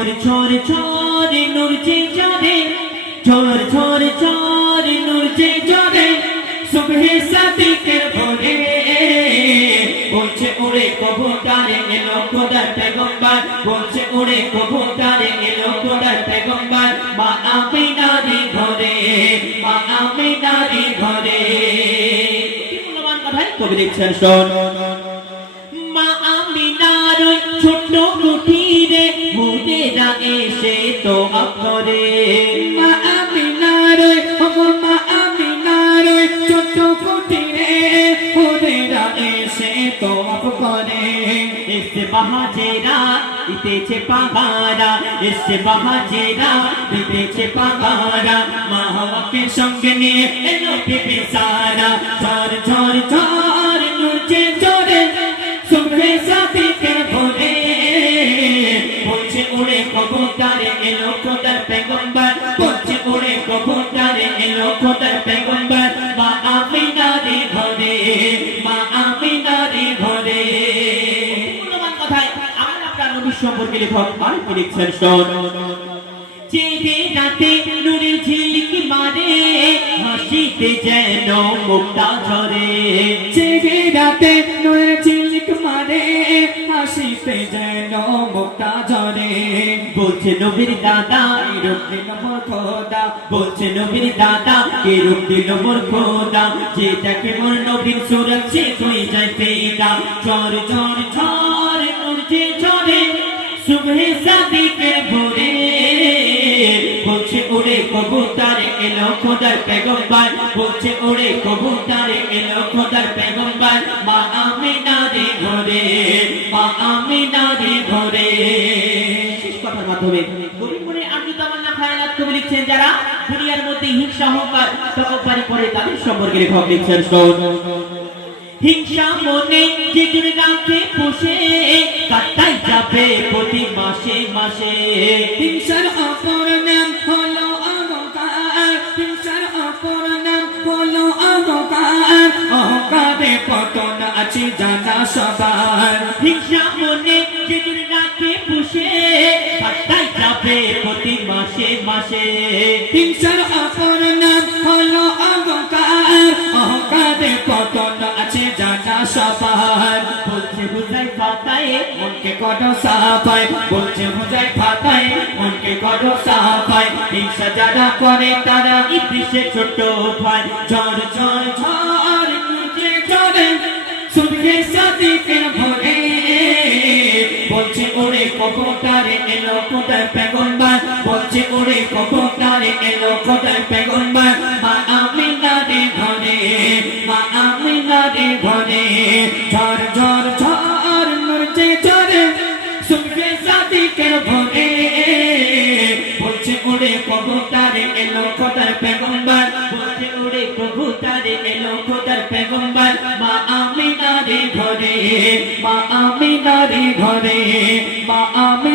छोर छोर नूर जे जोरे छोर छोर छोर नूर जे जोरे सुबह सादिकेर भोरे বলছে উড়ে কবুতরে এলো খোদার পয়গম্বর বলছে উড়ে কবুতরে এলো খোদার পয়গম্বর মা আমিনার ঘরে মা আমিনার ঘরে কি মূল্যবান কথা কবি লিখছেন শোন মা আমিনার ছোট্ট কুঠিরে মুদেরা এসে তো করে মা আমিনার মা আমিনার ছোট্ট কুঠিরে মুদেরা এসে তো করে এসে বাহাজেরা দিতেছে পাহারা এসে বাহাজেরা দিতেছে পাহারা মা হওয়াকে সঙ্গে নিয়ে এলো বেচারা ঝড় ঝড় ঝড় নুচে জোরে সুবহে সাদিকের ভোরে বলছে উড়ে কবুতরে এলো খোদার পয়গম্বর বলছে উড়ে কবুতরে এলো খোদার পয়গম্বর মা আমিনার ঘরে মা আমিনার ঘরে মূল্যবান কথায় আমরা আপনার নবী সম্পর্কে লেখক আর কি লিখছেন শোন চেয়ে রাতে নূরের ঝিলিক মারে হাসিতে যেন মুক্তা ঝরে চেয়ে রাতে নূরের ঝিলিক মারে হাসিতে যেন মুক্তা ঝরে বলছে নবীর দাদা রূপ দিল মোর খোদা বলছে নবীর দাদা কে রূপ দিল মোর খোদা যে দেখে মোর নবীর সুরত সে হয়ে যায় ফিদা ঝড় ঝড় ঝড় নূর যে ঝরে সুবহে সাদিকের ভোরে বলছে উড়ে কবুতরে এলো খোদার পয়গম্বর বলছে উড়ে কবুতরে এলো খোদার পয়গম্বর মা আমিনার ঘরে মা আমিনার ঘরে শেষ কথার মাধ্যমে গরিব মনে আরজু তামান্না খায়ালাত কবি লিখছেন যারা দুনিয়ার মধ্যে হিংসা অহংকার তকব্বুরি করে তাদের সম্পর্কে লেখক লিখছেন শোন হিংসা মনে যে জন রাখে পোষে কাটাই যাবে প্রতি মাসে মাসে হিংসার অপর নাম হলো অহংকার হিংসার অপর নাম হলো অহংকার অহংকারে পতন আছে জানা সবার হিংসা মনে যে জন রাখে পোষে কাটাই যাবে প্রতি মাসে মাসে হিংসার অপর নাম হলো অহংকার অহংকারে পতন আছে জানা সবার বলছে বুঝাই ফাতায় মনকে করো সাফাই বলছে বুঝাই ফাতায় মনকে করো সাফাই হিংসা যারা করে তারা ইবলিসের ছোট ভাই ঝড় ঝড় ঝড় নুচে ঝরে সুবহে সাদিকের ভোরে বলছে ওরে কবুতরে এলো খোদার পয়গম্বর বলছে ওরে কবুতরে এলো খোদার পয়গম্বর মা আমিনার ঘরে মা আমিনার ঘরে ঝড় ঝড় ঝড় নূর যে ঝরে সুবহে সাদিকের ভোরে বলছে ওরে কবুতরে এলো খোদার পয়গম্বর বলছে ওরে কবুতরে এলো খোদার পয়গম্বর মা আমিনার ঘরে মা আমিনার ঘরে মা আমিনার